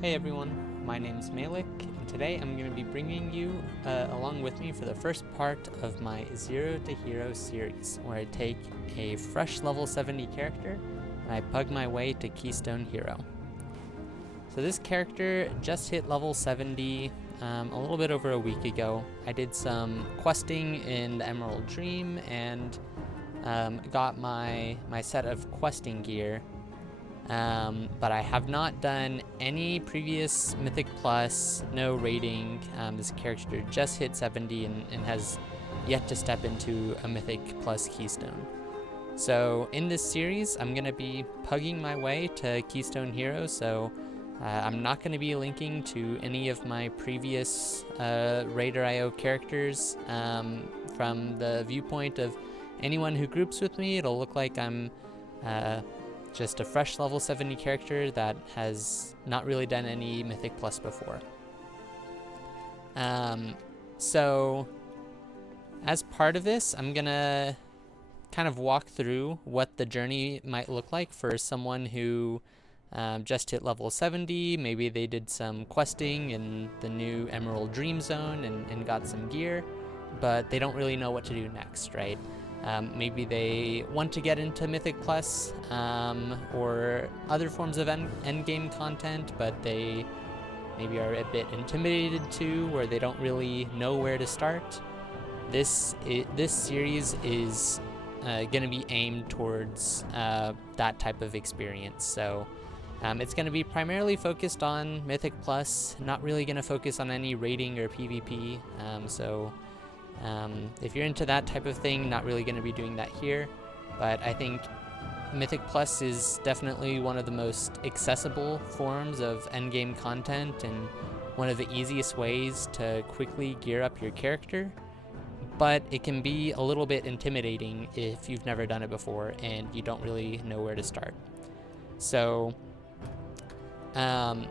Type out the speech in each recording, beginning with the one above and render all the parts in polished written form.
Hey everyone, my name's Malik, and today I'm going to be bringing you along with me for the first part of my Zero to Hero series, where I take a fresh level 70 character and I pug my way to Keystone Hero. So this character just hit level 70 a little bit over a week ago. I did some questing in the Emerald Dream and got my set of questing gear. But I have not done any previous Mythic Plus, no rating. This character just hit 70 and has yet to step into a Mythic Plus Keystone. So in this series, I'm going to be pugging my way to Keystone Hero, so I'm not going to be linking to any of my previous Raider.io characters from the viewpoint of anyone who groups with me. It'll look like I'm just a fresh level 70 character that has not really done any Mythic Plus before. So as part of this, I'm gonna kind of walk through what the journey might look like for someone who just hit level 70. Maybe they did some questing in the new Emerald Dream Zone and got some gear, but they don't really know what to do next, right? Maybe they want to get into Mythic Plus or other forms of endgame content, but they maybe are a bit intimidated too, where they don't really know where to start. This series is going to be aimed towards that type of experience. So it's going to be primarily focused on Mythic Plus, not really going to focus on any raiding or PvP. If you're into that type of thing, not really going to be doing that here, but I think Mythic Plus is definitely one of the most accessible forms of endgame content and one of the easiest ways to quickly gear up your character, but it can be a little bit intimidating if you've never done it before and you don't really know where to start. So I'm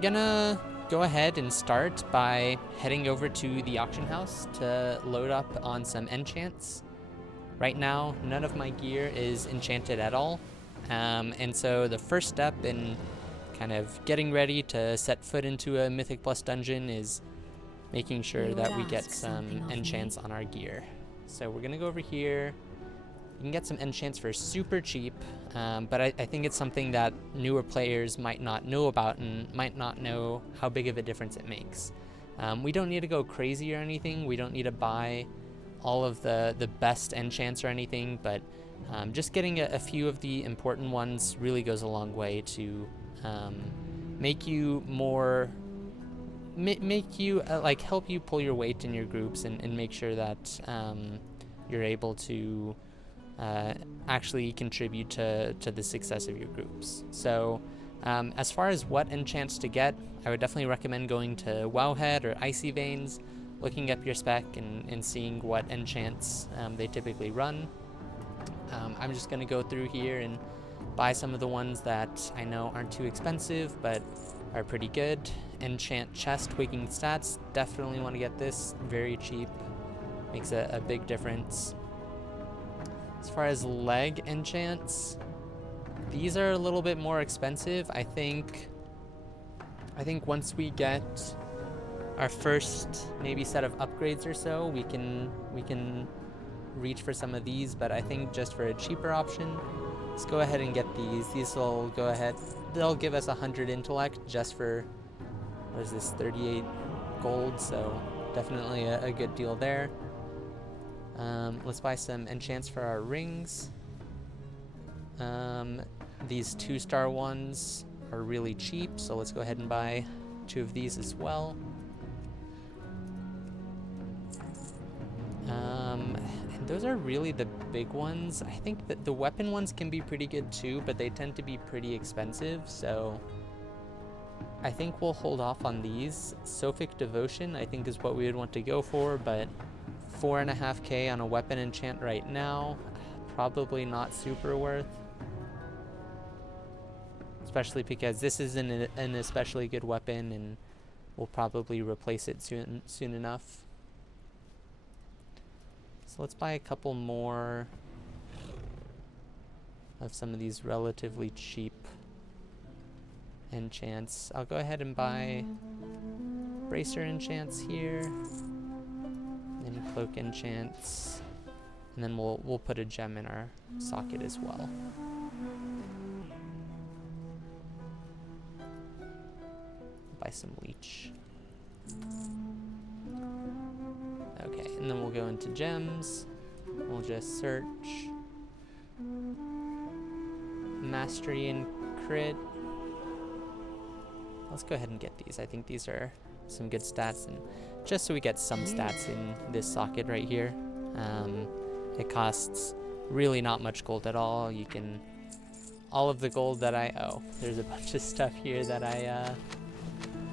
gonna go ahead and start by heading over to the auction house to load up on some enchants. Right now, none of my gear is enchanted at all, and so the first step in kind of getting ready to set foot into a Mythic Plus dungeon is making sure that we get some enchants on our gear. So we're gonna go over here. You can get some enchants for super cheap, but I think it's something that newer players might not know about and might not know how big of a difference it makes. We don't need to go crazy or anything. We don't need to buy all of the best enchants or anything, but just getting a few of the important ones really goes a long way to make you more help you pull your weight in your groups and make sure that you're able to actually contribute to the success of your groups. So as far as what enchants to get, I would definitely recommend going to Wowhead or Icy Veins, looking up your spec and seeing what enchants they typically run. I'm just going to go through here and buy some of the ones that I know aren't too expensive but are pretty good. Enchant Chest Waking Stats, definitely want to get this, very cheap, makes a big difference. As far as leg enchants, these are a little bit more expensive. I think once we get our first maybe set of upgrades or so, we can reach for some of these, but I think just for a cheaper option, let's go ahead and get these. These will go ahead, they'll give us 100 intellect just for, what is this, 38 gold, so definitely a good deal there. Let's buy some enchants for our rings. These 2-star ones are really cheap, so let's go ahead and buy 2 of these as well. And those are really the big ones. I think that the weapon ones can be pretty good too, but they tend to be pretty expensive, so I think we'll hold off on these. Sophic Devotion, I think, is what we would want to go for, but 4.5k on a weapon enchant right now, probably not super worth. Especially because this isn't an especially good weapon and we'll probably replace it soon enough. So let's buy a couple more of some of these relatively cheap enchants. I'll go ahead and buy bracer enchants here, and cloak enchants, and then we'll put a gem in our socket as well. Buy some leech. Okay, and then we'll go into gems. We'll just search mastery and crit. Let's go ahead and get these. I think these are some good stats, and just so we get some stats in this socket right here. It costs really not much gold at all. You can, all of the gold that there's a bunch of stuff here that I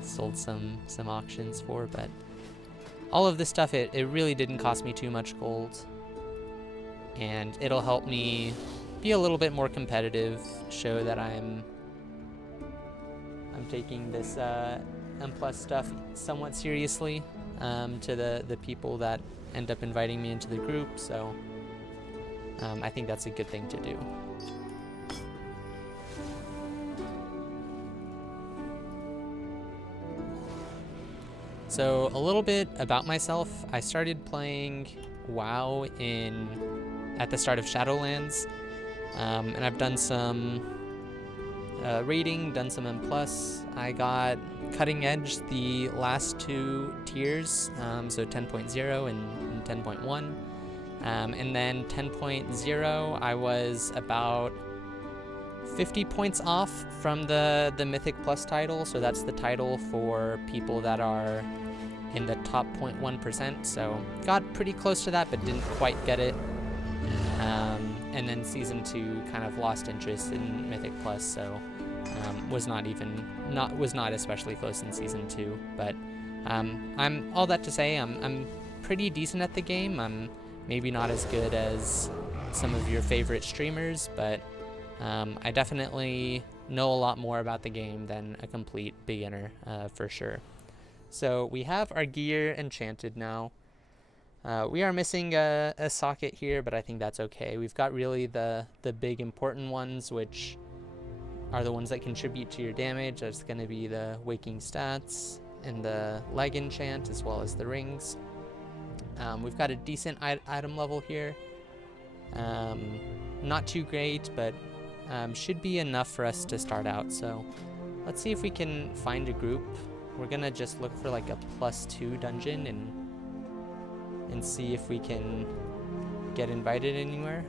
sold some auctions for, but all of this stuff, it really didn't cost me too much gold, and it'll help me be a little bit more competitive, show that I'm taking this M+ stuff somewhat seriously to the people that end up inviting me into the group, so I think that's a good thing to do. So a little bit about myself. I started playing WoW at the start of Shadowlands, and I've done some raiding, done some M+. I got Cutting Edge the last 2 tiers, so 10.0 and 10.1. And then 10.0, I was about 50 points off from the Mythic Plus title, so that's the title for people that are in the top 0.1%, so got pretty close to that, but didn't quite get it. And then Season 2 kind of lost interest in Mythic Plus, so was not especially close in Season 2, but I'm all that to say, I'm pretty decent at the game. I'm maybe not as good as some of your favorite streamers, but I definitely know a lot more about the game than a complete beginner, for sure. So we have our gear enchanted now. We are missing a socket here, but I think that's okay. We've got really the big important ones, which are the ones that contribute to your damage. That's going to be the Waking Stats and the Leg enchant, as well as the rings. We've got a decent item level here. Not too great, but should be enough for us to start out. So let's see if we can find a group. We're gonna just look for like a +2 dungeon and see if we can get invited anywhere.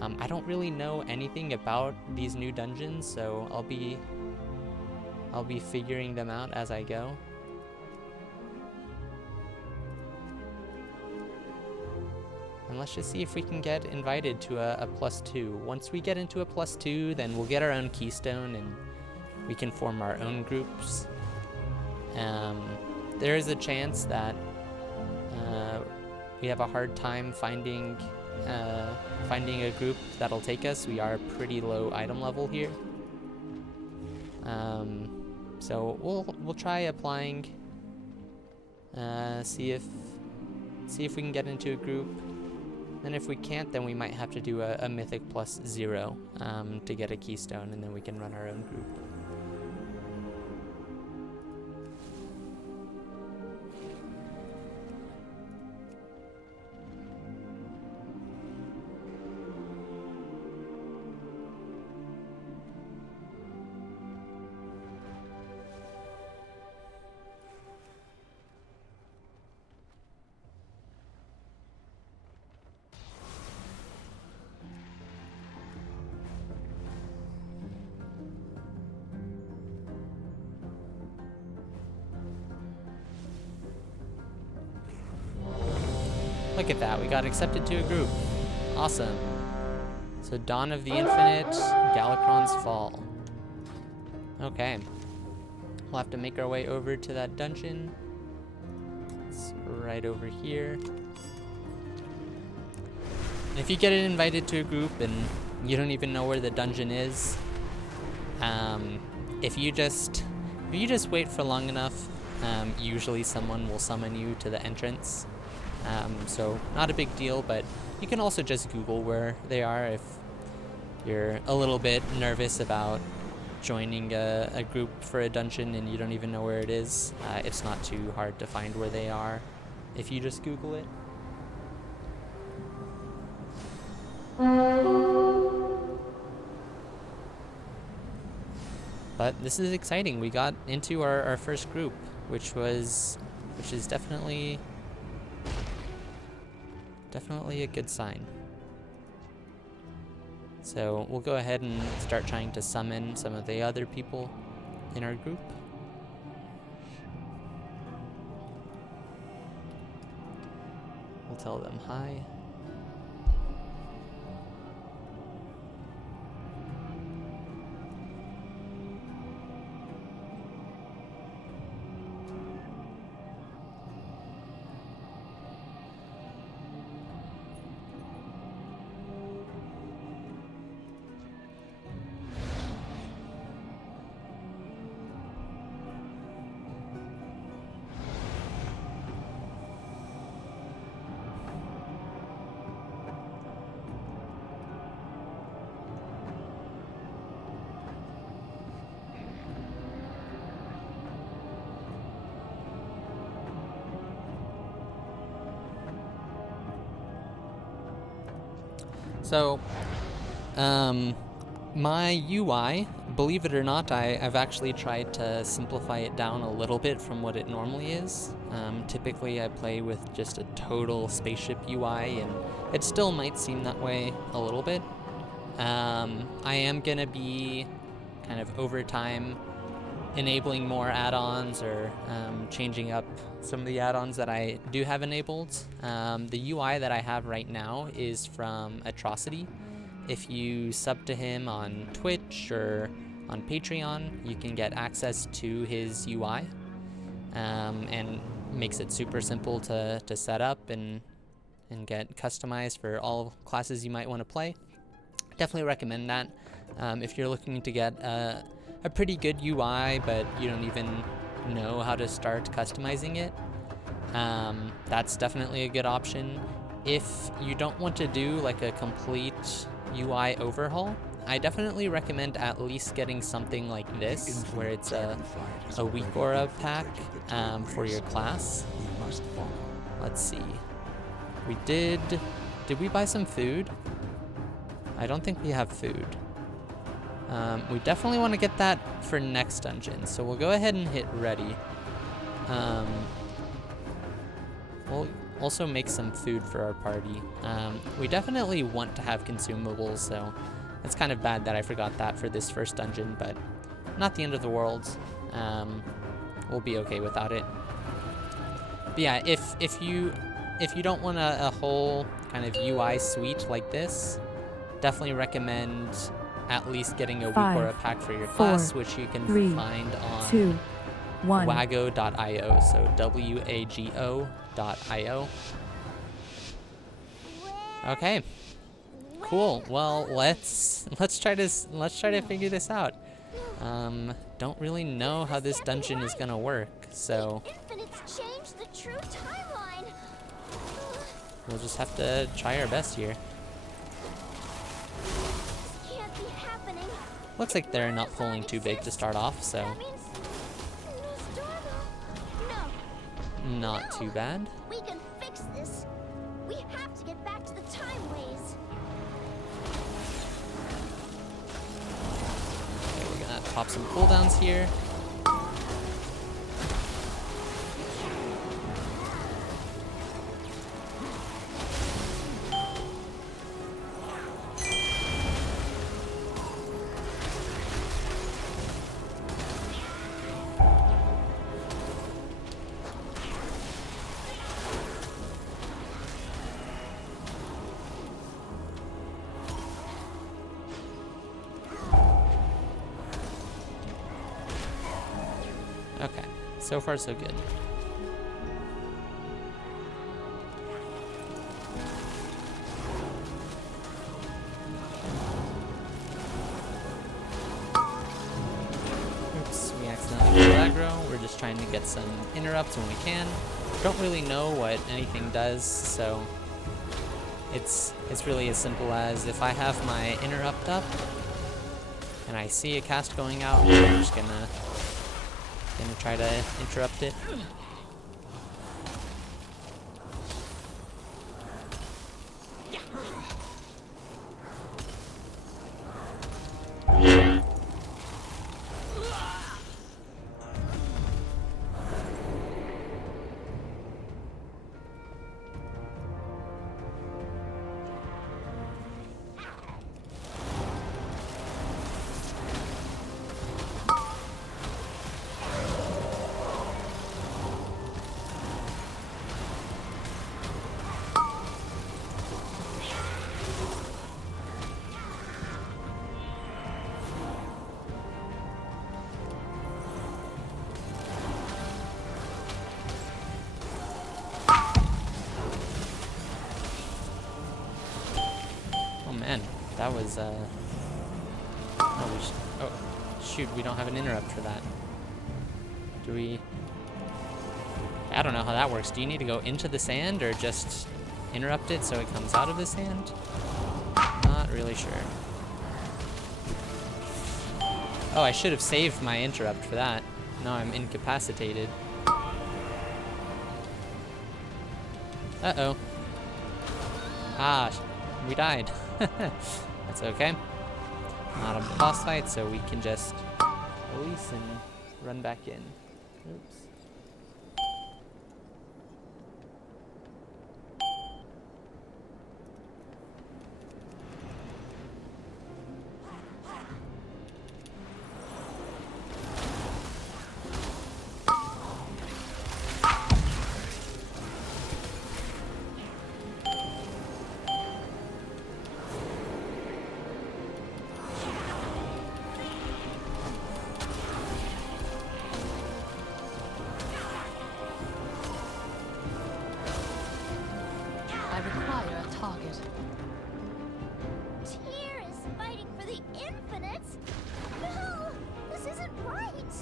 I don't really know anything about these new dungeons, so I'll be figuring them out as I go. And let's just see if we can get invited to a +2. Once we get into a +2, then we'll get our own keystone and we can form our own groups. There is a chance that we have a hard time finding a group that'll take us. We are pretty low item level here. So we'll try applying, see if we can get into a group. And if we can't, then we might have to do a Mythic +0 to get a keystone, and then we can run our own group. Look at that, we got accepted to a group. Awesome. So Dawn of the Infinite, Galakron's Fall. Okay. We'll have to make our way over to that dungeon. It's right over here. And if you get invited to a group and you don't even know where the dungeon is, if you just wait for long enough, usually someone will summon you to the entrance. So not a big deal, but you can also just Google where they are if you're a little bit nervous about joining a group for a dungeon and you don't even know where it is, it's not too hard to find where they are if you just Google it. But this is exciting. We got into our first group, which is definitely a good sign. So we'll go ahead and start trying to summon some of the other people in our group. We'll tell them hi. So, my UI, believe it or not, I've actually tried to simplify it down a little bit from what it normally is. Typically I play with just a total spaceship UI, and it still might seem that way a little bit. I am gonna be kind of over time enabling more add-ons or changing up some of the add-ons that I do have enabled. The UI that I have right now is from Atrocity. If you sub to him on Twitch or on Patreon, you can get access to his UI, and makes it super simple to set up and get customized for all classes you might want to play. Definitely recommend that. If you're looking to get a pretty good UI, but you don't even know how to start customizing it, that's definitely a good option. If you don't want to do like a complete UI overhaul, I definitely recommend at least getting something like this, where it's a weak aura pack for your class. Let's see. Did we buy some food? I don't think we have food. We definitely want to get that for next dungeon, so we'll go ahead and hit ready. We'll also make some food for our party. We definitely want to have consumables, so it's kind of bad that I forgot that for this first dungeon, but not the end of the world. We'll be okay without it. But yeah, if you don't want a whole kind of UI suite like this, definitely recommend at least getting a weak aura pack for your class, which you can find on wago.io, so wago.io. Okay, cool. Well, let's try to figure this out. Don't really know how this dungeon is gonna work, so we'll just have to try our best here. Looks like they're not pulling too big to start off, so not too bad. We can fix this. We have to get back to the time ways. Okay, we're gonna pop some cooldowns here. Okay, so far so good. Oops, we accidentally killed aggro. We're just trying to get some interrupts when we can. Don't really know what anything does, so it's really as simple as if I have my interrupt up and I see a cast going out, I'm just gonna try to interrupt it. Man, that was, oh, shoot, we don't have an interrupt for that. Do we? I don't know how that works. Do you need to go into the sand or just interrupt it so it comes out of the sand? Not really sure. Oh, I should have saved my interrupt for that. Now I'm incapacitated. Uh-oh. Ah, we died. That's okay. Not a boss fight, so we can just release and run back in. Oops. Tyr is fighting for the infinite? No, this isn't right.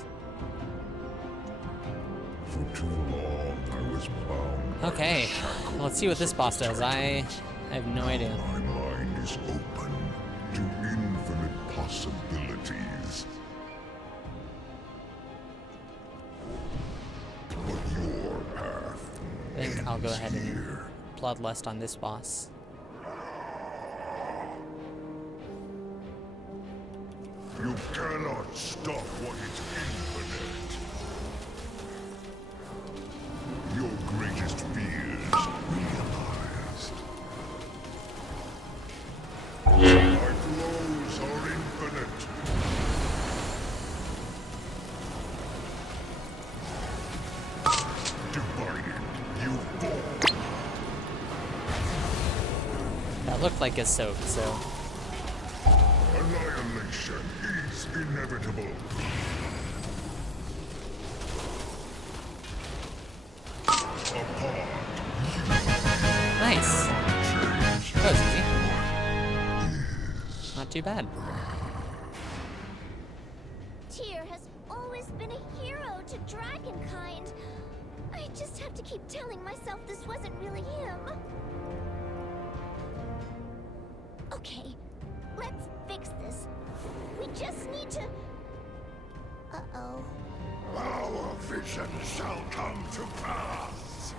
For too long I was bound. Okay, let's see what this boss does. I have no idea. My mind is open to infinite possibilities. But your path I think I'll go ahead and here. bloodlust on this boss. You cannot stop what is infinite. Your greatest fears realized. My blows are infinite. Divided, you fall. That looked like a soak, so Annihilation is inevitable. Apart, nice. change That was is. easy. Not too bad. Tyr has always been a hero to dragonkind. I just have to keep telling myself this wasn't really him. Okay, let's fix this. We just need to... Uh-oh. Our vision shall come to pass.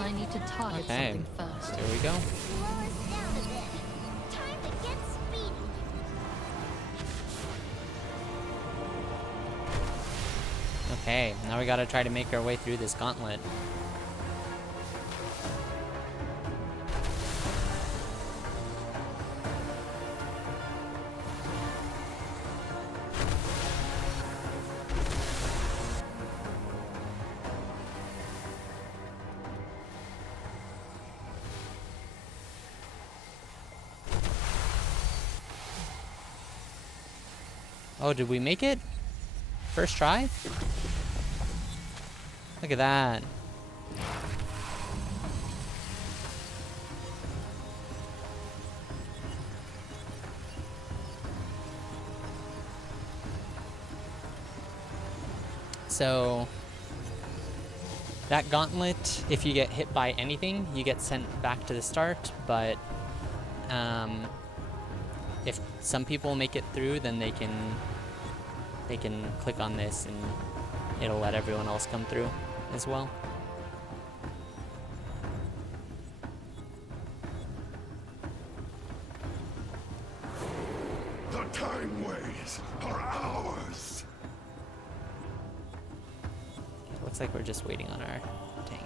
I need to target Okay, something first. there we go. Slow us down a bit. Time to get speedy. Okay, now we gotta try to make our way through this gauntlet. Oh, did we make it? First try? Look at that. So that gauntlet, if you get hit by anything, you get sent back to the start, but if some people make it through, then they can click on this and it'll let everyone else come through as well. The time ways are ours. Looks like we're just waiting on our tank.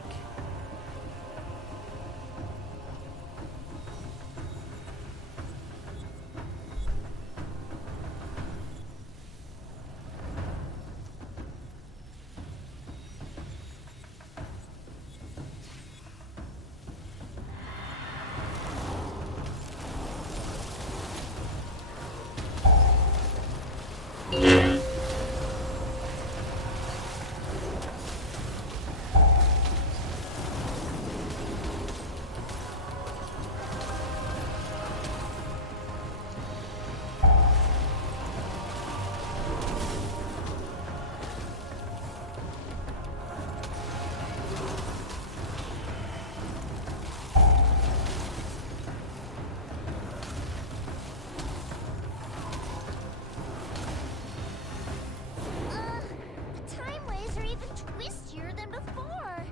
The time ways are even twistier than before.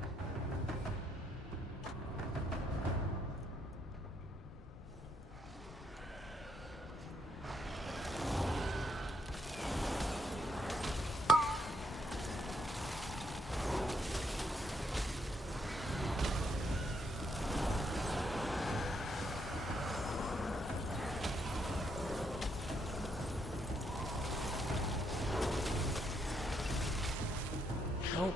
Oh.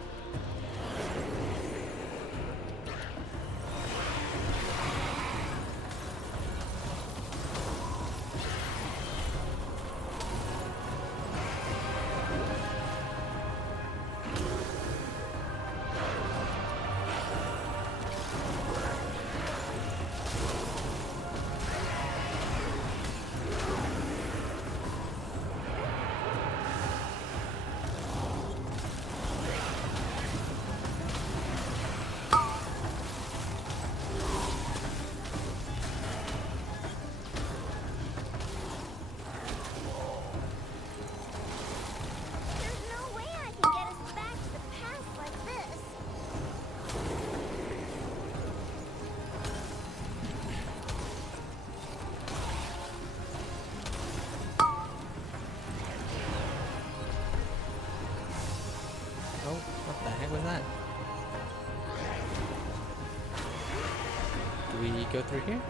There's no way I can get us back to the past like this. Oh, what the heck was that? Do we go through here?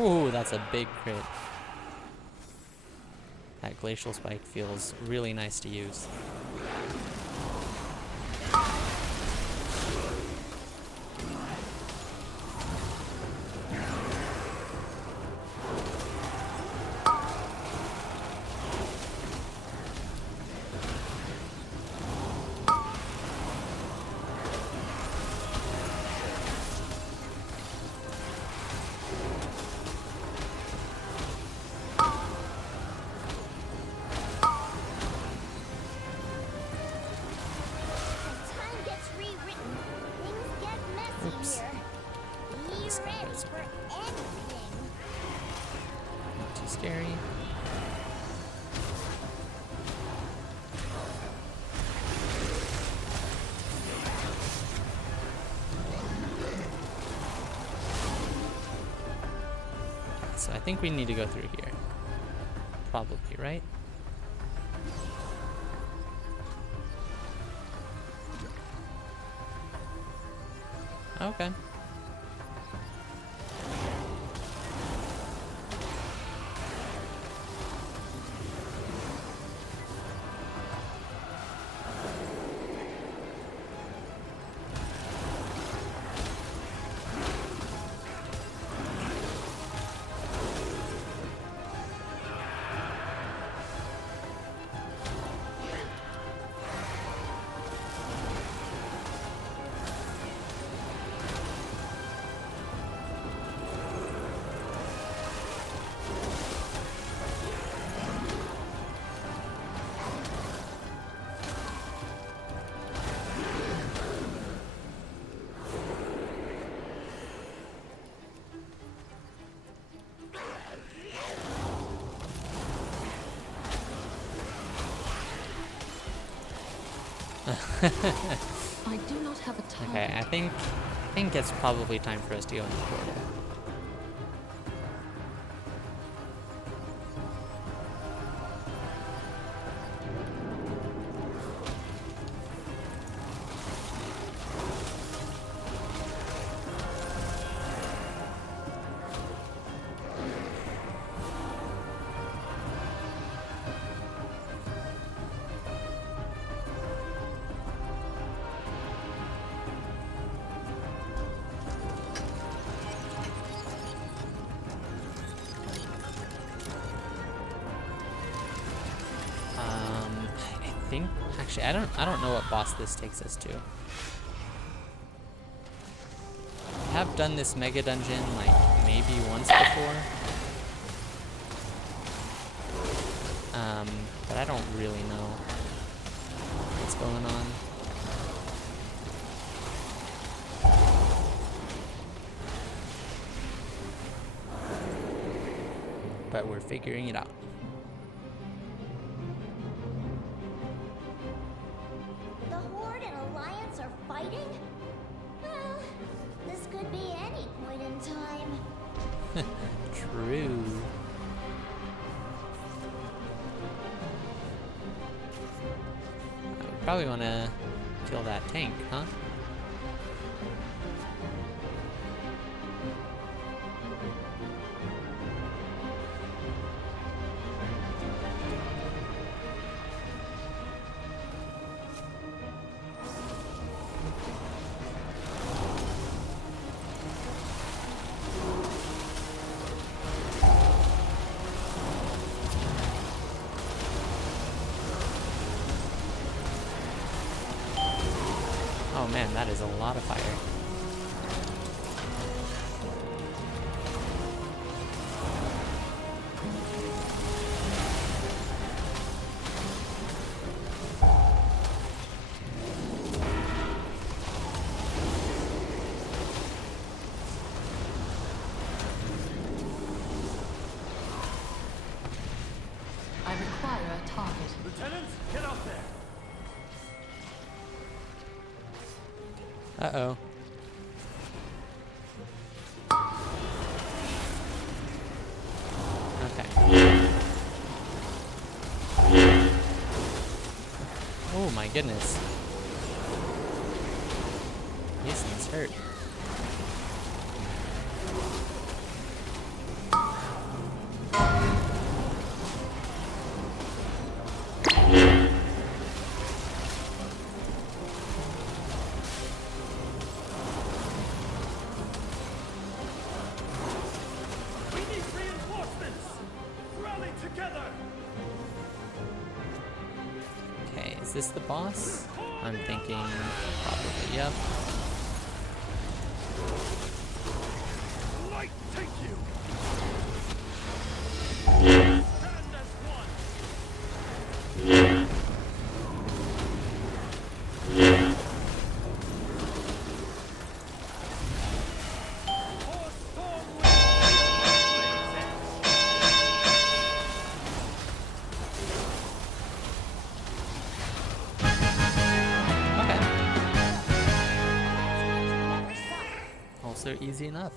Ooh, that's a big crit. That glacial spike feels really nice to use. As time gets rewritten, things get messy Oops. here. Be This guy ready goes for anything. Not too scary. So I think we need to go through here. probably, right? Okay. I do not have a target. Okay, I think it's probably time for us to go in the portal. Actually, I don't know what boss this takes us to. I have done this mega dungeon like maybe once before. But I don't really know what's going on. But we're figuring it out. The Horde and Alliance are fighting? Well, this could be any point in time. True. We probably want to kill that tank, huh? Oh man, that is a lot of fire. I require a target. Lieutenant, get up there! Uh-oh. Okay. Oh my goodness. Jason's hurt. We need reinforcements! Rally together! Okay, is this the boss? I'm thinking probably, yep. Light, take you! Stand as one! For Okay. Also easy enough.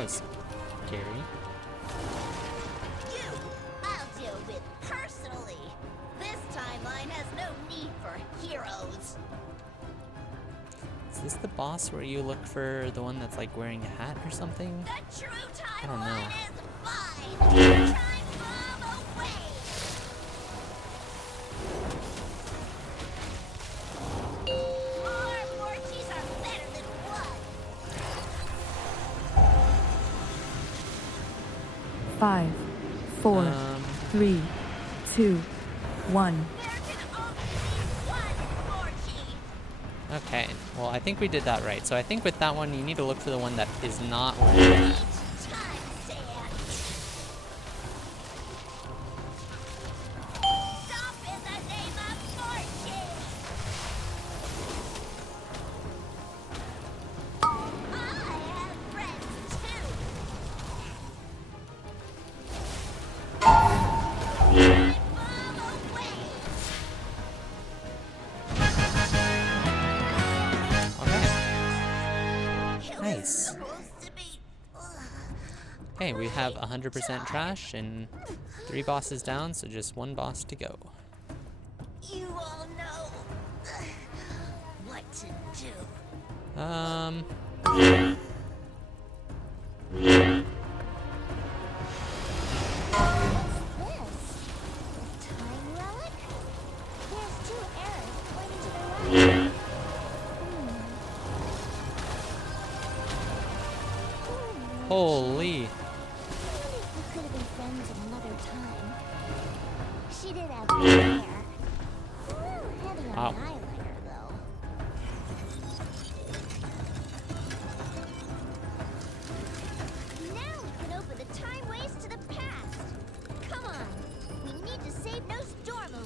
that was scary. You, I'll deal with personally. This timeline has no need for heroes. Is this the boss where you look for the one that's like wearing a hat or something? The true I don't know. timeline is mine. Time bomb away. More Morchies are better than one. 5, 4, 3, 2, 1. There can only be one Morchie. Okay, well I think we did that right. So I think with that one you need to look for the one that is not wearing a hat. Time sand. Stop in the name of Morchie. I have friends too. Time bomb away. Alright. Nice. Supposed to be. Okay, we have 100% trash and 3 bosses down, so just 1 boss to go. You all know what to do. What's this? A time relic? There's 2 arrows pointing to the right. Holy. I wonder if we could have been friends at another time. She did have good hair. A little heavy on Wow. the eyeliner, though. Now we can open the time ways to the past. Come on. We need to save Nostormo.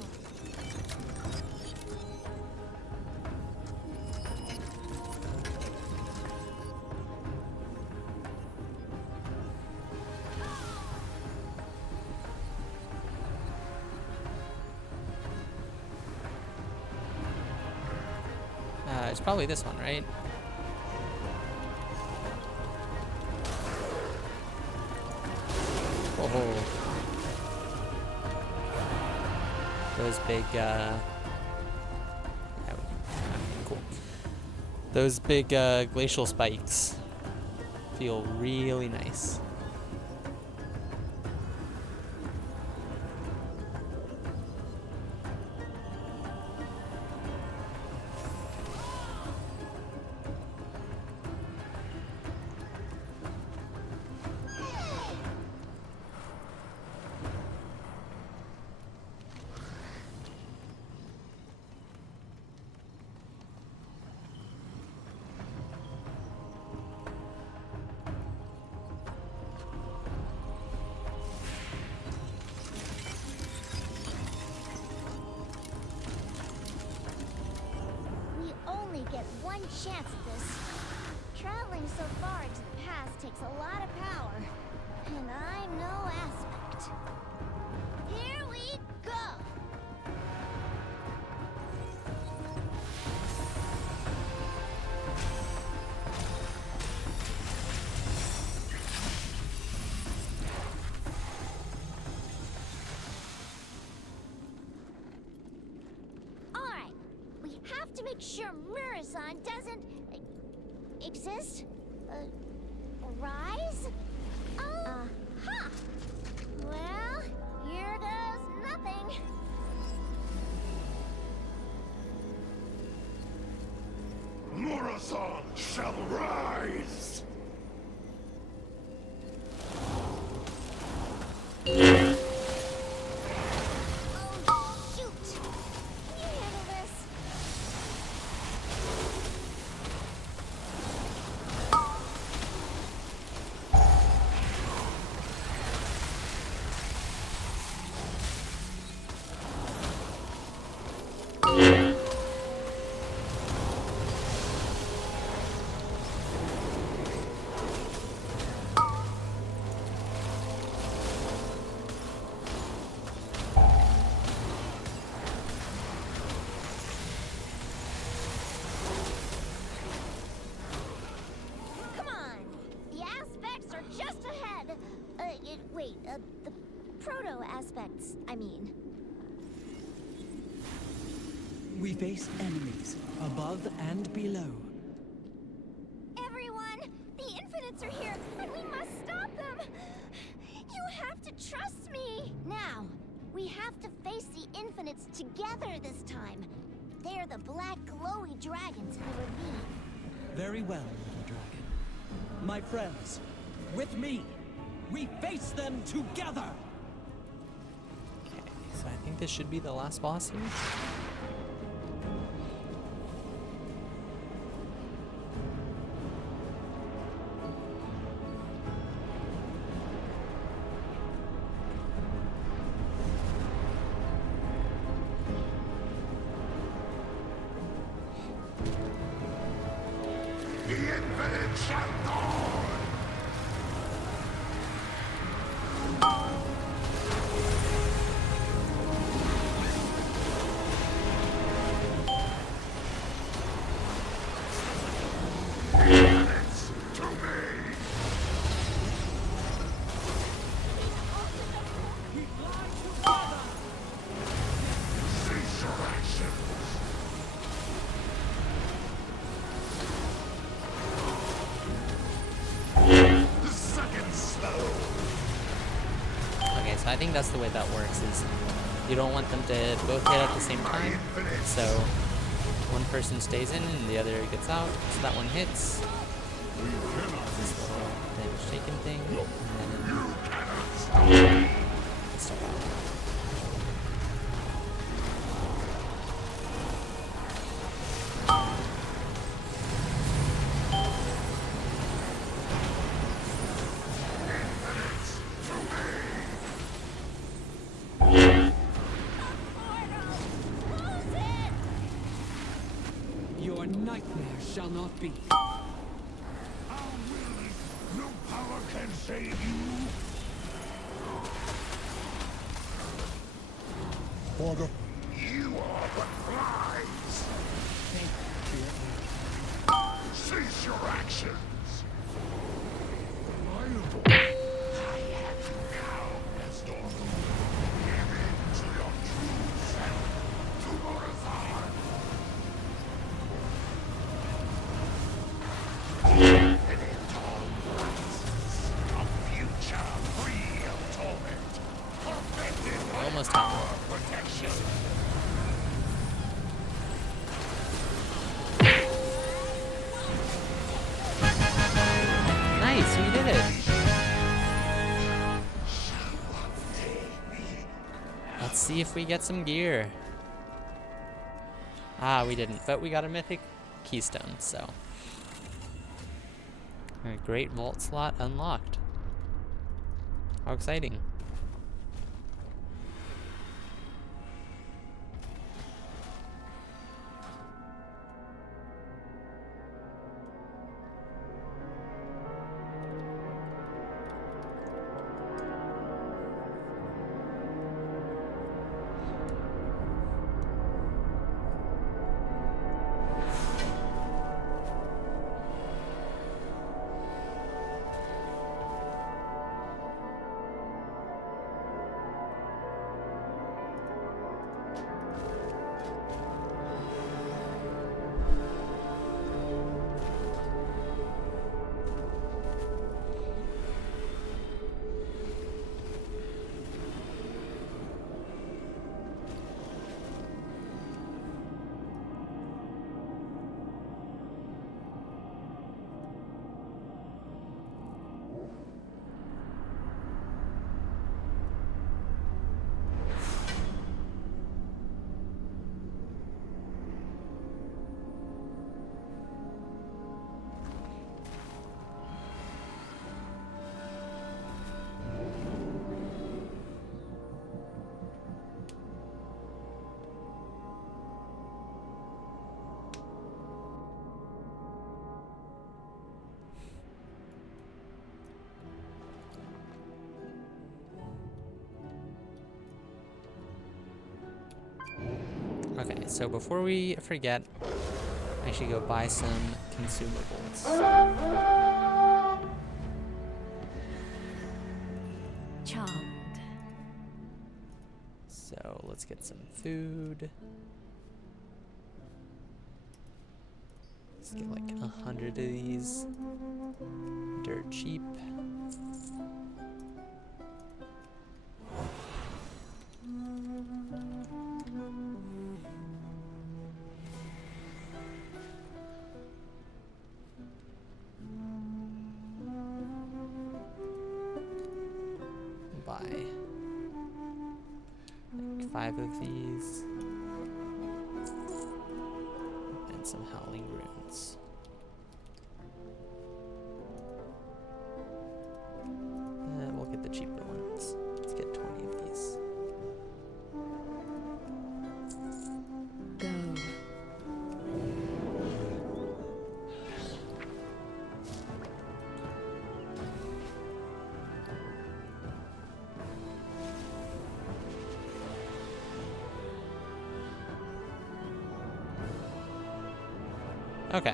It's probably this one, right? Oh. Those big, okay, cool. Those big glacial spikes feel really nice. We only get one chance at this. Traveling so far into the past takes a lot of power, and I'm no aspect. Here we go! Alright, we have to make sure Murasan doesn't exist? Rise? Aha! Well, here goes nothing. Murasan shall rise! Oh, shoot! Can you handle this? the proto aspects, I mean. We face enemies above and below. Everyone! The Infinites are here, and we must stop them! You have to trust me! Now, we have to face the Infinites together this time. They're the black glowy dragons in the ravine. Very well, little dragon. My friends, with me, we face them together! Okay, so I think this should be the last boss here. The infinite shall dawn! Infinites to me! Cease your actions! The second slow! Okay, so I think that's the way that works, is you don't want them to both hit at the same time. So one person stays in and the other gets out. So that one hits. This little damage taken thing. And then start out. Your nightmare shall not be. How will it? No power can save you! Father. You are but flies! Cease your actions! Reliable. I have you now, Nestor. Give in to your true self, to Morazan. Infinite rises, a future free of torment, perfected by Almost our protection. Nice, we did it! Let's see if we get some gear. Ah, we didn't, but we got a mythic keystone, so. A great vault slot unlocked. How exciting. Okay, so before we forget, I should go buy some consumables. Cha. let's get some food. Let's get like 100 of these. Dirt cheap. Buy like 5 of these. And some howling runes. We'll get the cheaper ones. Let's get 20 of these. Go. Okay.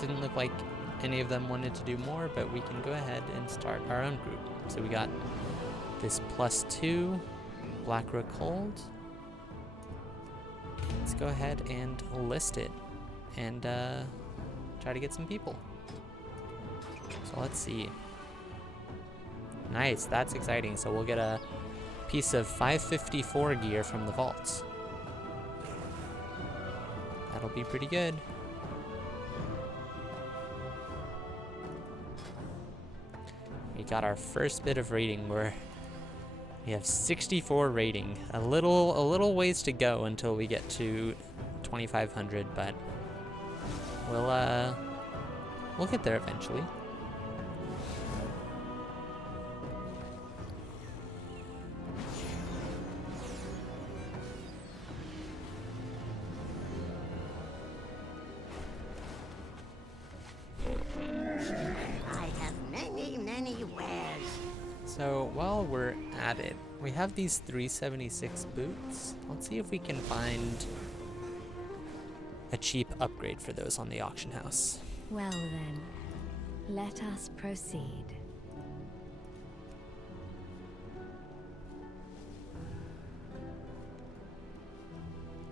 Didn't look like any of them wanted to do more, but we can go ahead and start our own group. So we got this +2 Blackrook Hold. Let's go ahead and list it and try to get some people. So let's see. Nice, that's exciting. So we'll get a piece of 554 gear from the vaults. That'll be pretty good. We got our first bit of rating where we have 64 rating. A little ways to go until we get to 2500, but we'll get there eventually. So while we're at it, we have these 376 boots. Let's see if we can find a cheap upgrade for those on the auction house. Well then, let us proceed.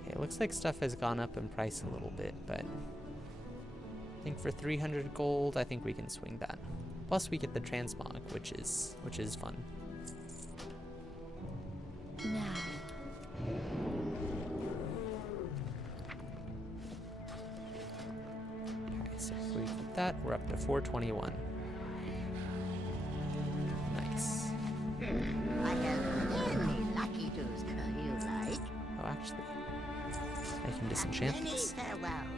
Okay, it looks like stuff has gone up in price a little bit, but I think for 300 gold, I think we can swing that. Plus we get the transmog, which is fun. Now. Okay, so if we keep that, we're up to 421. Nice. I have many lucky doos you like. Oh, actually, I can disenchant Many this. farewells.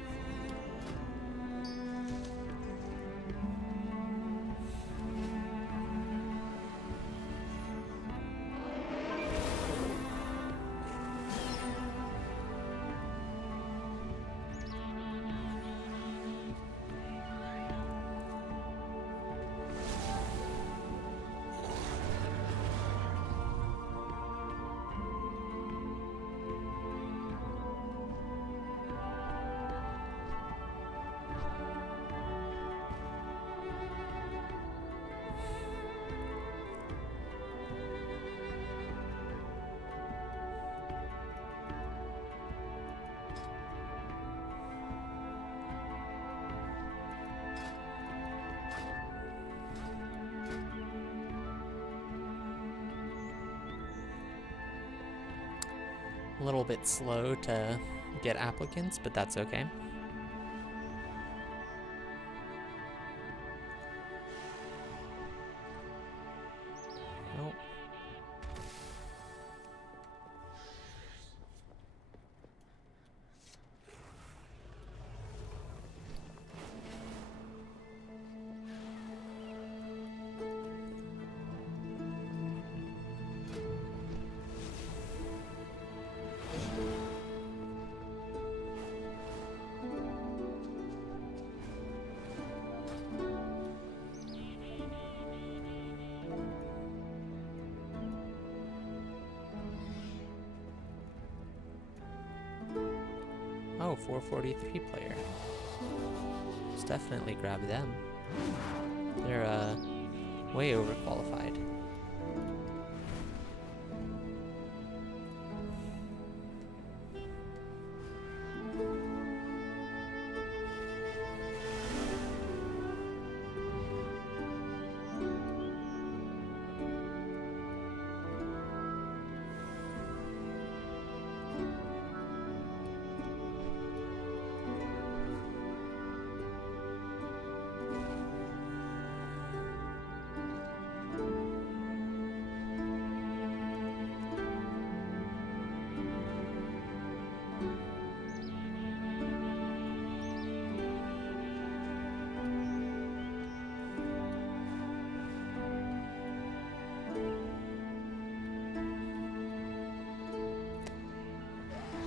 A little bit slow to get applicants, but that's okay. Nope. Oh, 443 player. Let's definitely grab them. They're way overqualified.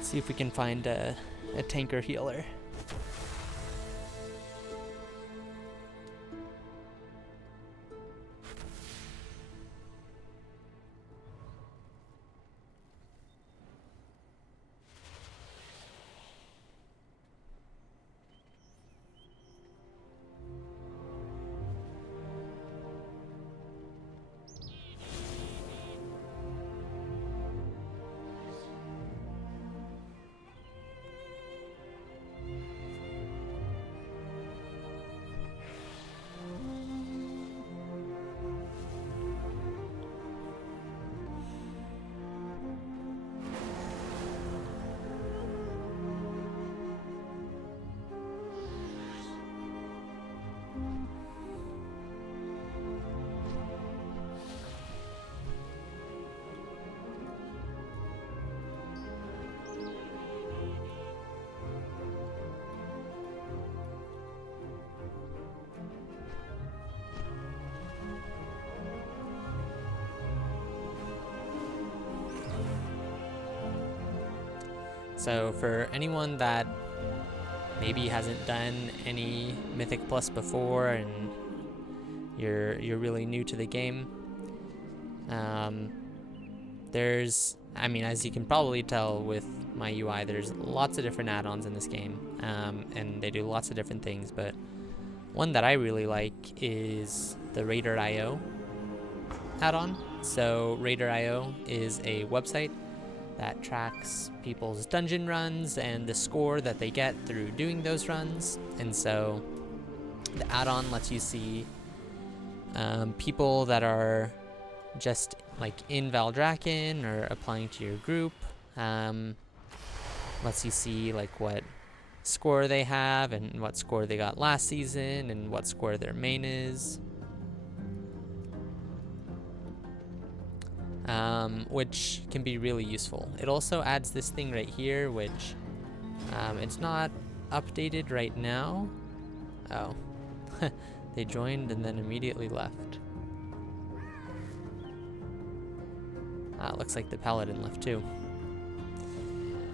See if we can find a tanker healer. So for anyone that maybe hasn't done any Mythic Plus before and you're really new to the game, there's, I mean, as you can probably tell with my UI, there's lots of different add-ons in this game, and they do lots of different things, but one that I really like is the Raider.io add-on. So Raider.io is a website that tracks people's dungeon runs and the score that they get through doing those runs. And so the add-on lets you see people that are just like in Valdrakken or applying to your group. Lets you see like what score they have and what score they got last season and what score their main is. Which can be really useful. It also adds this thing right here, which it's not updated right now. Oh, they joined and then immediately left. It looks like the paladin left too.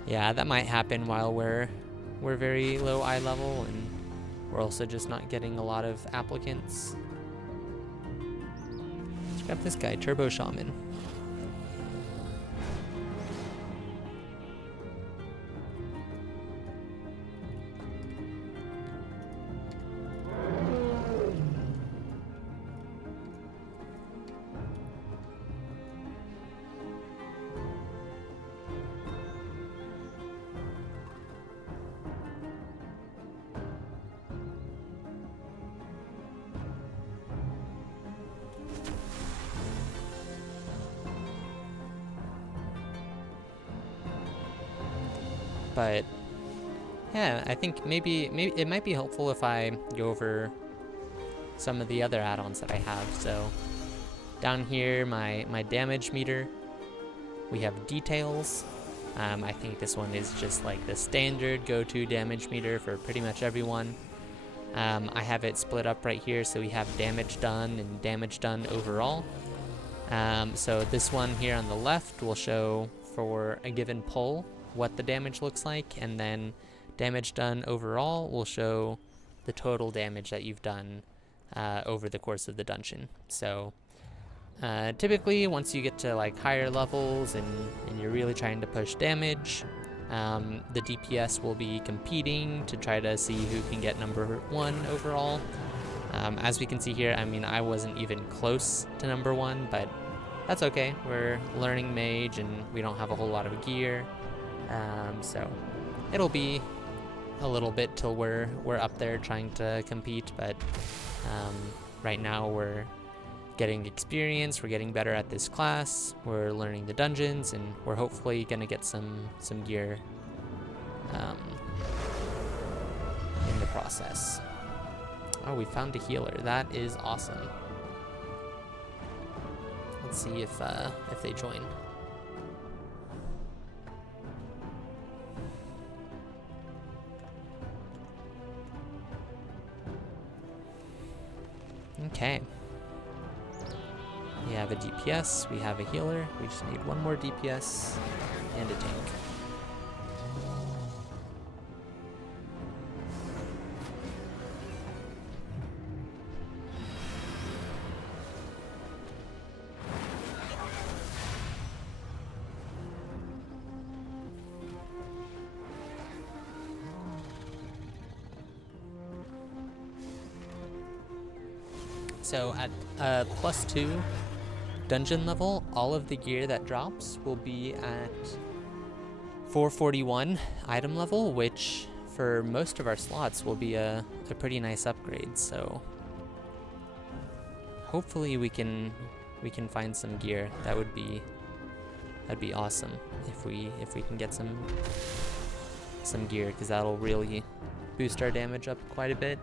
Yeah, that might happen while we're very low eye level and we're also just not getting a lot of applicants. Let's grab this guy, Turbo Shaman. But yeah, I think maybe it might be helpful if I go over some of the other add-ons that I have. So down here, my damage meter, we have details. I think this one is just like the standard go-to damage meter for pretty much everyone. I have it split up right here, so we have damage done and damage done overall. So this one here on the left will show for a given pull what the damage looks like, and then damage done overall will show the total damage that you've done over the course of the dungeon. So typically once you get to like higher levels and you're really trying to push damage, the DPS will be competing to try to see who can get number 1 overall. As we can see here, I mean, I wasn't even close to number 1, but that's okay. We're learning Mage and we don't have a whole lot of gear. So it'll be a little bit till we're up there trying to compete, but right now we're getting experience, we're getting better at this class, we're learning the dungeons, and we're hopefully gonna get some gear in the process. Oh, we found a healer. That is awesome. Let's see if they join. Okay. We have a DPS, we have a healer, we just need one more DPS and a tank. So at +2 dungeon level, all of the gear that drops will be at 441 item level, which for most of our slots will be a pretty nice upgrade. So hopefully we can find some gear. That'd be awesome if we can get some gear, because that'll really boost our damage up quite a bit.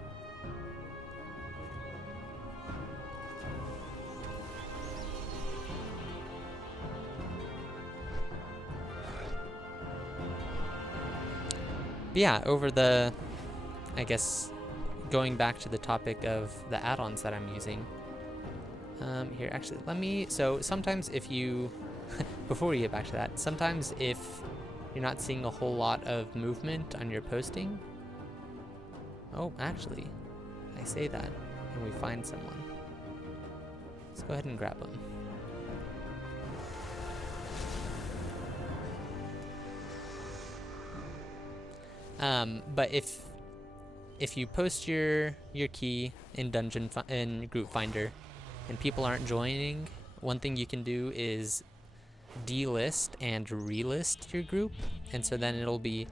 But yeah, I guess, going back to the topic of the add-ons that I'm using. Here, actually, so sometimes if you, before we get back to that, sometimes if you're not seeing a whole lot of movement on your posting, oh, actually, I say that, and we find someone. Let's go ahead and grab them. But if you post your key in in Group Finder and people aren't joining, one thing you can do is delist and relist your group, and so then it'll be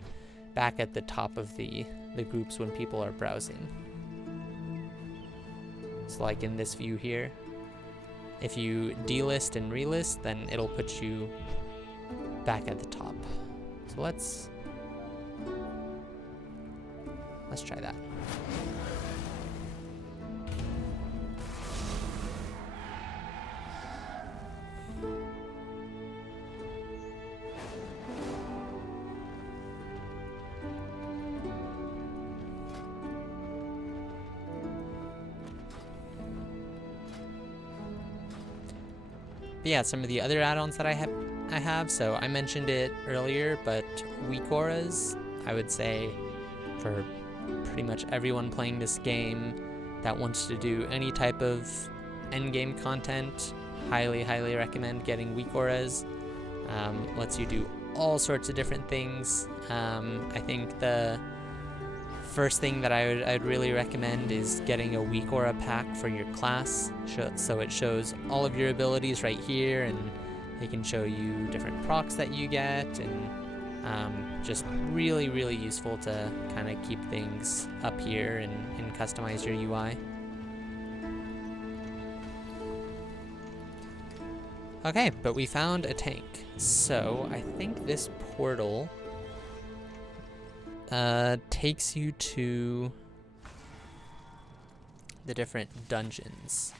back at the top of the groups when people are browsing. So like in this view here, if you delist and relist, then it'll put you back at the top. So let's try that. But yeah, some of the other add-ons that I have, so I mentioned it earlier, but weak auras, I would say for pretty much everyone playing this game that wants to do any type of endgame content, highly recommend getting weak auras. Lets you do all sorts of different things. I think the first thing that I'd really recommend is getting a weak aura pack for your class, so it shows all of your abilities right here, and it can show you different procs that you get, and just really useful to kind of keep things up here and customize your UI. Okay, but we found a tank. So I think this portal takes you to the different dungeons.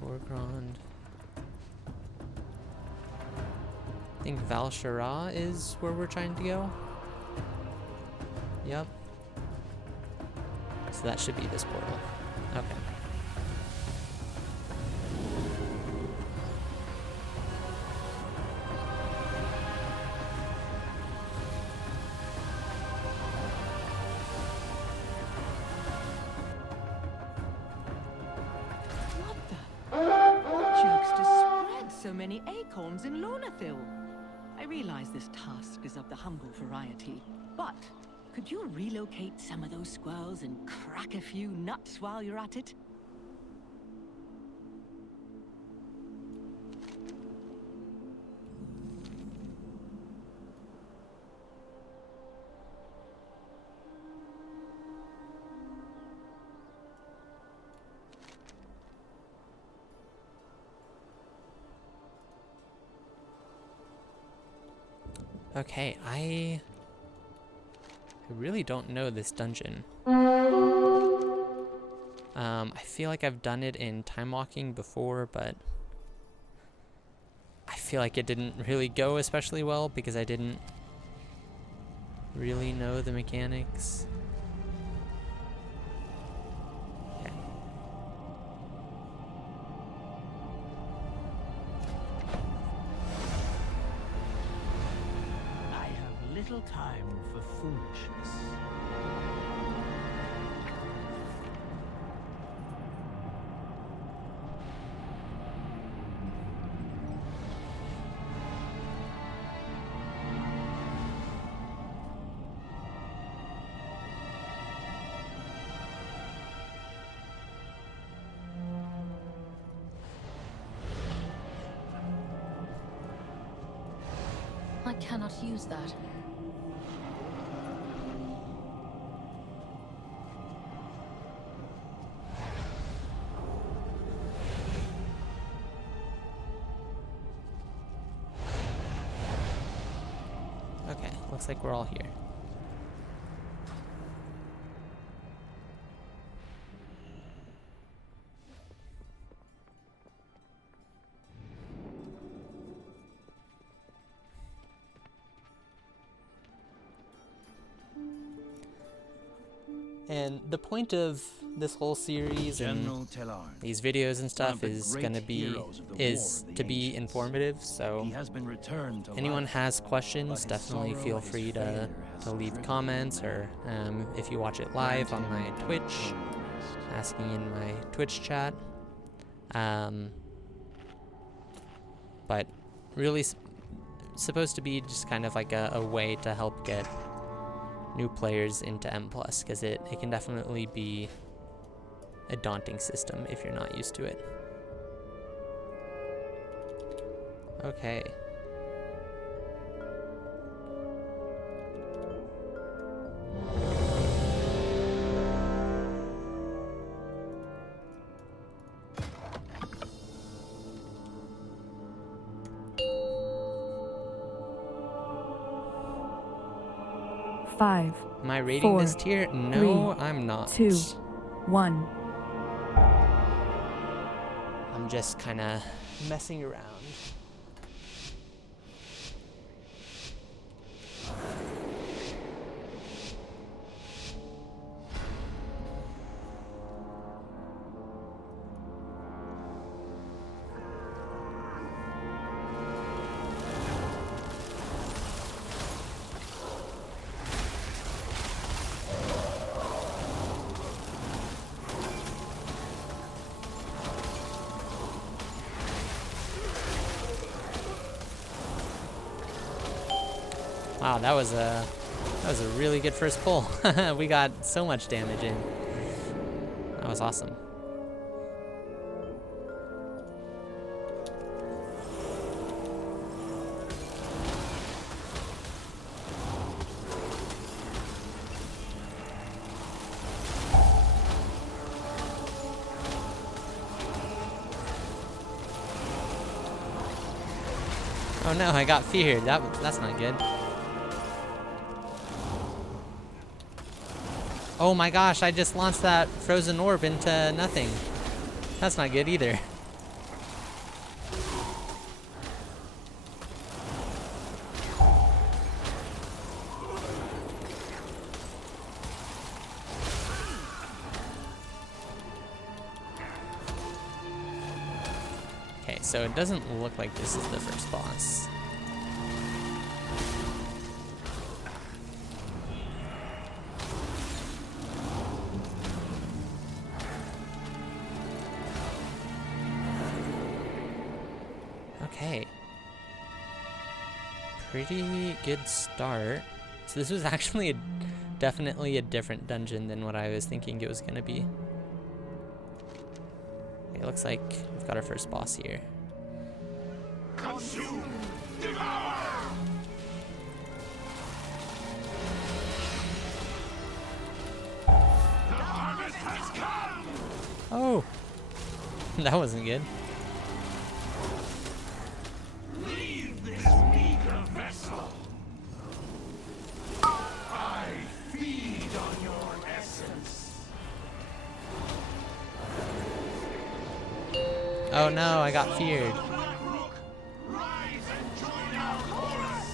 Foreground. I think Val'Shara is where we're trying to go. Yep. So that should be this portal. Okay. So many acorns in Lunathil. I realize this task is of the humble variety, but could you relocate some of those squirrels and crack a few nuts while you're at it? Okay, I really don't know this dungeon. I feel like I've done it in Time Walking before, but I feel like it didn't really go especially well because I didn't really know the mechanics. Okay. I have little time for foolishness. cannot use that. Okay, looks like we're all here. And the point of this whole series and these videos and stuff is going to be to be informative. So anyone has questions, definitely feel free to leave comments, or if you watch it live on my Twitch, asking in my Twitch chat. But really supposed to be just kind of like a way to help get new players into M+, because it can definitely be a daunting system if you're not used to it. Okay. Five. Am I rating 4, this tier? No, 3, I'm not. 2, 1. I'm just kind of messing around. Wow, that was a really good first pull. We got so much damage in. That was awesome. Oh no, I got feared. That's not good. Oh my gosh, I just launched that frozen orb into nothing. That's not good either. Okay, so it doesn't look like this is the first boss. Okay. Pretty good start. So this was actually definitely a different dungeon than what I was thinking it was going to be. It looks like we've got our first boss here. Consume! Devour! The harvest has come! Oh! That wasn't good. Leave this meager vessel. I feed on your essence. Oh no, I got feared. Rise and join our chorus.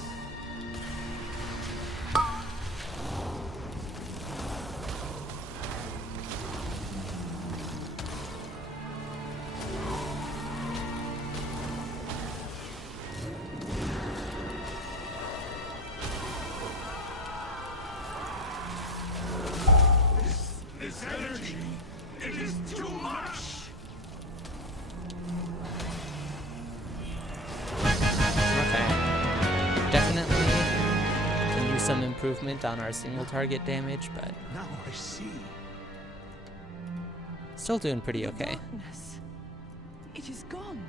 This energy, it is too much. Okay. Definitely can use some improvement on our single target damage, but Now I see. still doing pretty okay. Darkness. It is gone.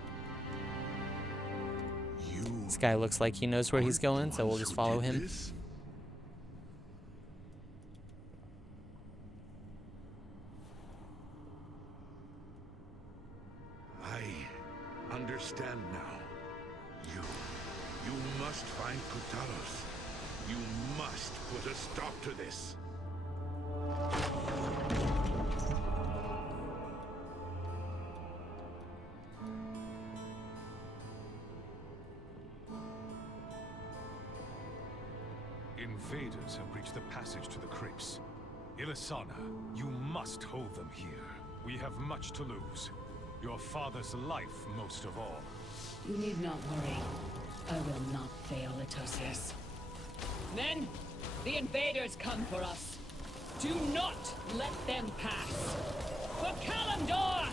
You It's guy looks like he knows where he's going, so we'll just follow him. This? I understand now. You must find Kutalos. You must put a stop to this. Invaders have reached the passage to the crypts. Ilisana, you must hold them here. We have much to lose. Your father's life most of all. You need not worry. I will not fail, Etosius. Men, the invaders come for us. Do not let them pass. For Kalimdor!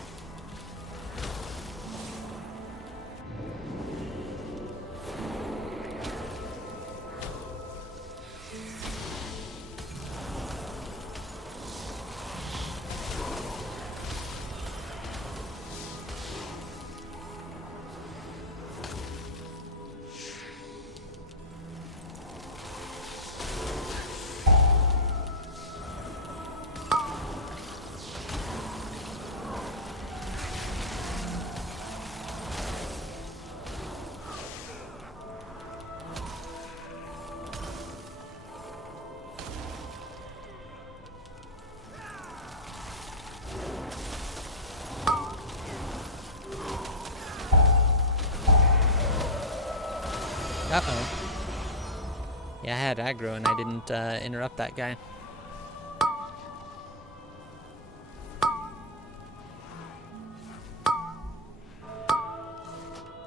Uh-oh. Yeah, I had aggro and I didn't interrupt that guy.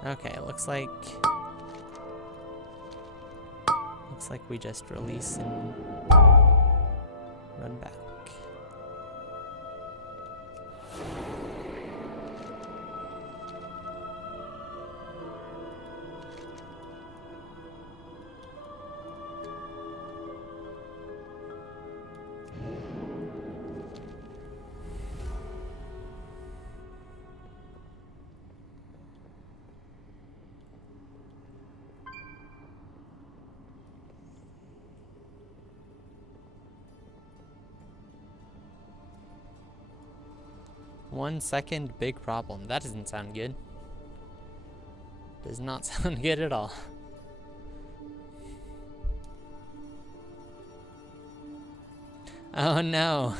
Okay, looks like we just release and run back. One second, big problem. That doesn't sound good. Does not sound good at all. Oh no.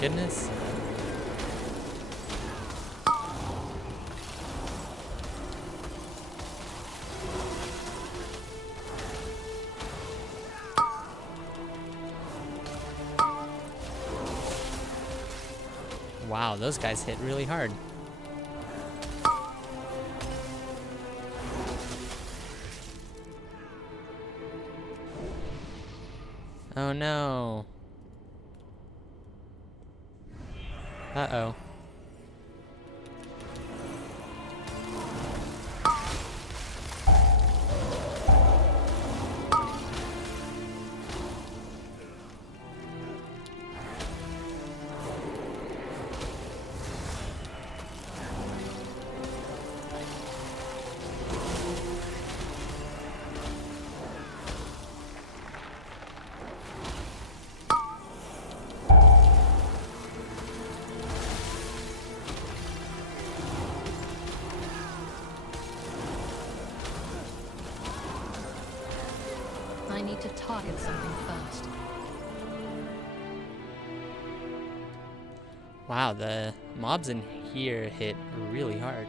Goodness. Wow, those guys hit really hard. Oh no. Uh-oh. I need to target something first. Wow, the mobs in here hit really hard.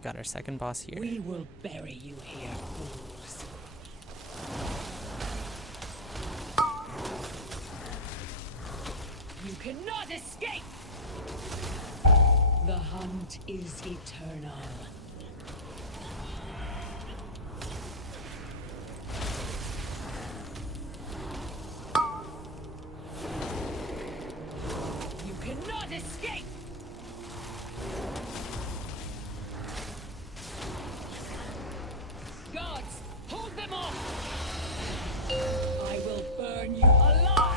Got our second boss here. We will bury you here, fools. You cannot escape! The hunt is eternal. You cannot escape! Gods, hold them off! I will burn you alive!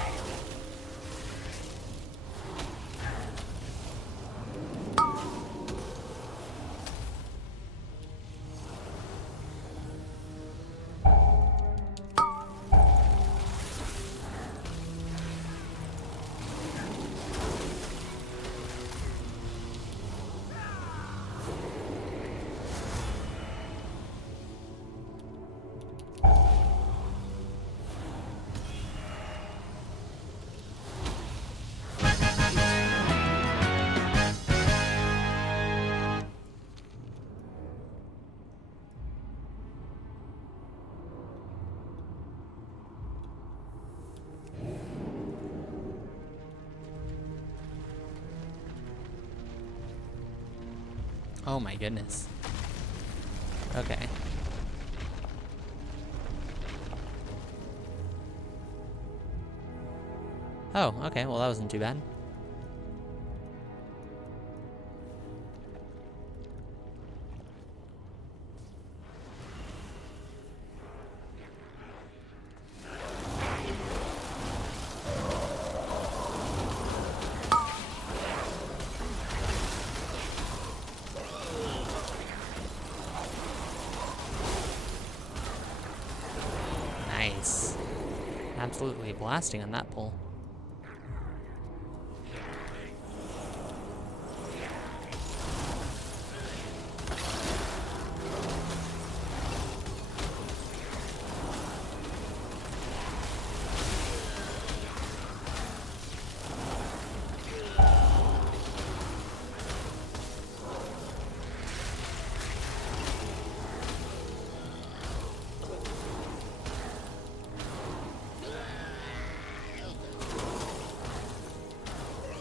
Oh my goodness. Okay. Oh, okay, well that wasn't too bad. Nice. Absolutely blasting on that pull.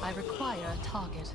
I require a target.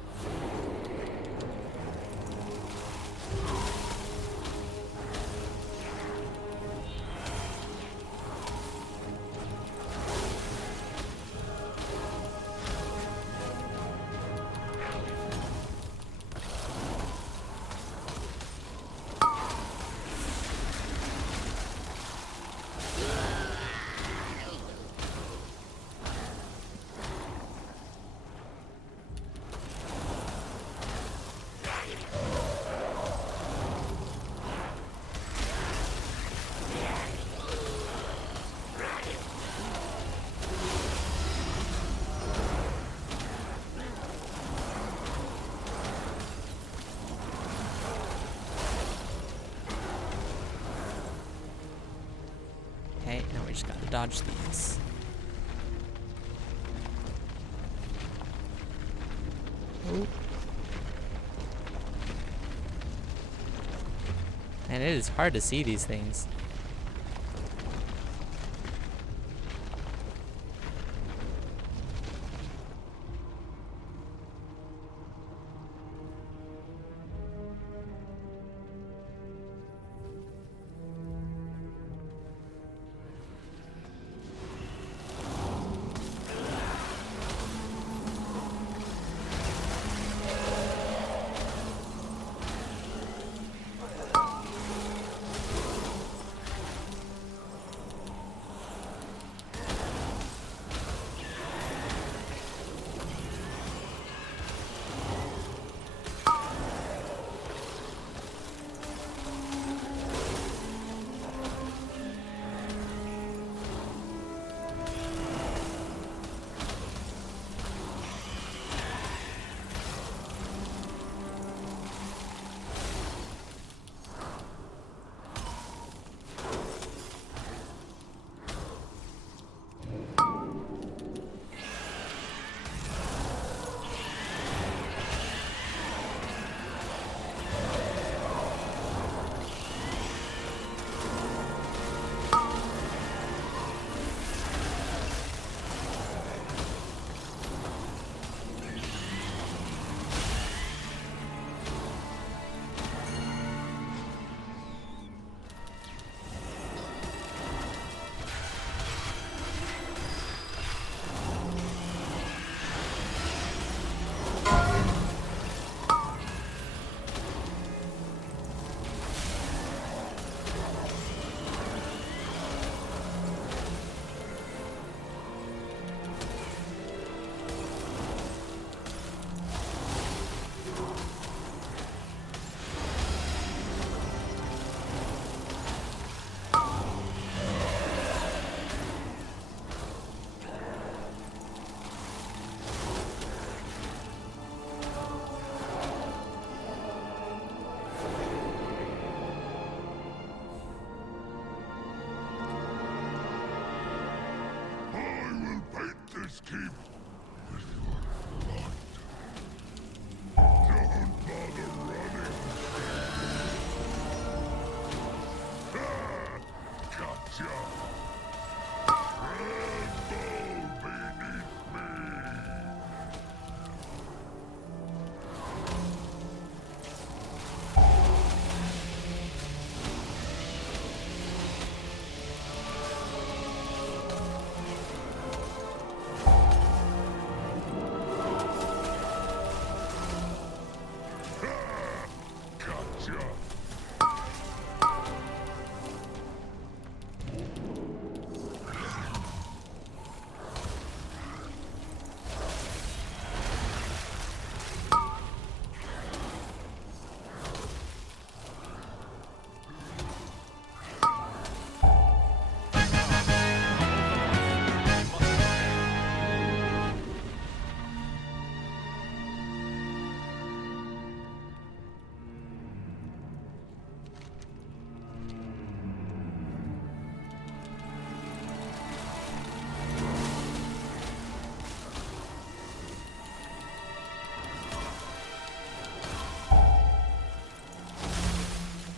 Okay, now we just gotta dodge these. Ooh. And it is hard to see these things. Just keep with your blood. Don't bother running. Ah, gotcha. Tremble beneath me. Gotcha.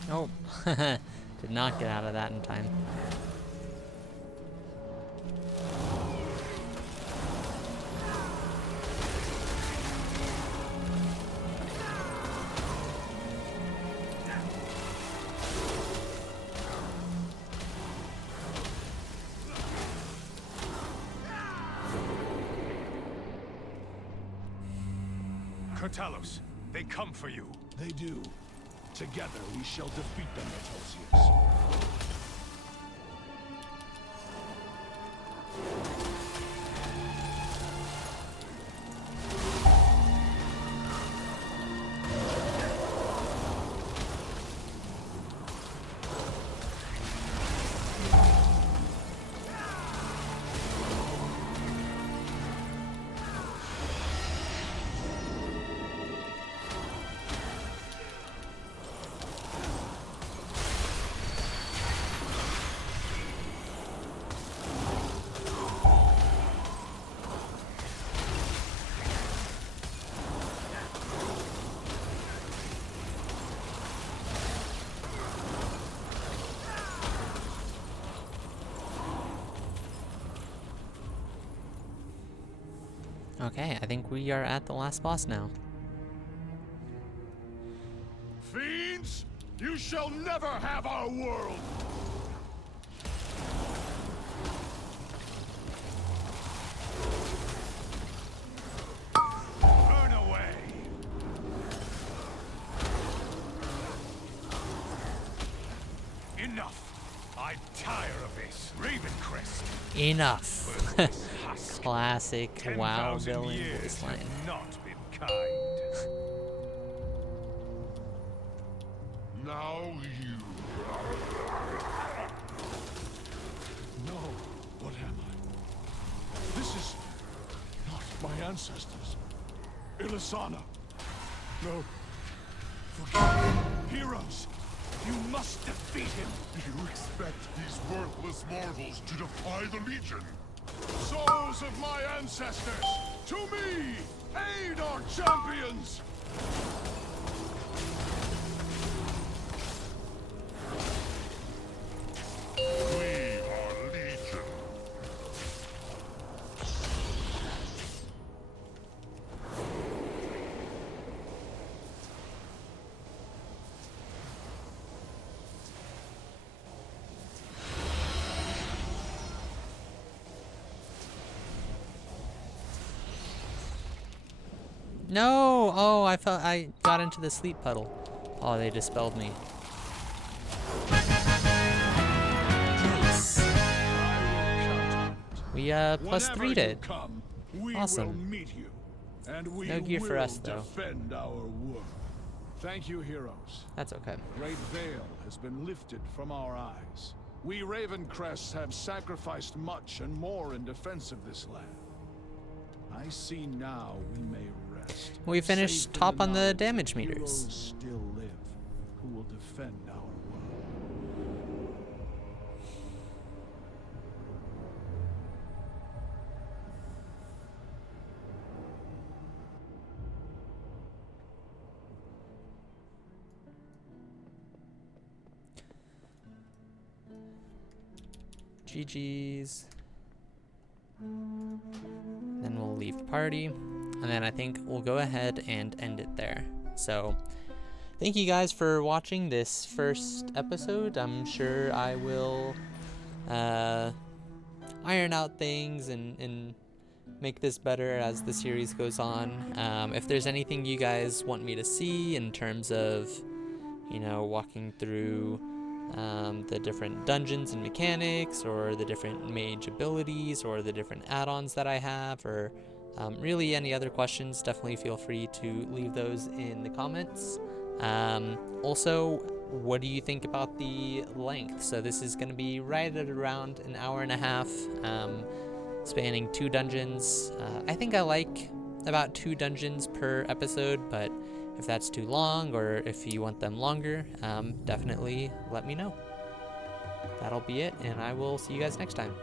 Oh, did not get out of that in time. Kurtalos, they come for you. They do. Together we shall defeat them, Atosius. Okay, I think we are at the last boss now. Fiends, you shall never have our world! Burn away! Enough! I tire of this. Ravencrest! Enough. Classic WoW 10,000 villain years voice line. have not been kind. Now you. No, what am I? This is not my ancestors. Ilisana. No. Forgive me. Heroes, you must defeat him. You expect these worthless mortals to defy the Legion? Souls of my ancestors, to me! Aid our champions! We are Legion. No! Oh, I got into the sleep puddle. Oh, they dispelled me. Nice. We +3'd it. Awesome. No gear for us though. Defend our world. Thank you, heroes. That's okay. Great veil has been lifted from our eyes. We Ravencrests have sacrificed much and more in defense of this land. I see now we may rest. We finished Safe in top on the knowledge damage that meters. Heroes still live, who will defend our world. GG's. Then we'll leave party. And then I think we'll go ahead and end it there. So thank you guys for watching this first episode. I'm sure I will iron out things and make this better as the series goes on. If there's anything you guys want me to see in terms of, you know, walking through the different dungeons and mechanics, or the different mage abilities, or the different add-ons that I have, or really any other questions, definitely feel free to leave those in the comments. Also, what do you think about the length? So this is going to be right at around an hour and a half, spanning 2 dungeons. I think I like about 2 dungeons per episode, but if that's too long, or if you want them longer, definitely let me know. That'll be it, and I will see you guys next time.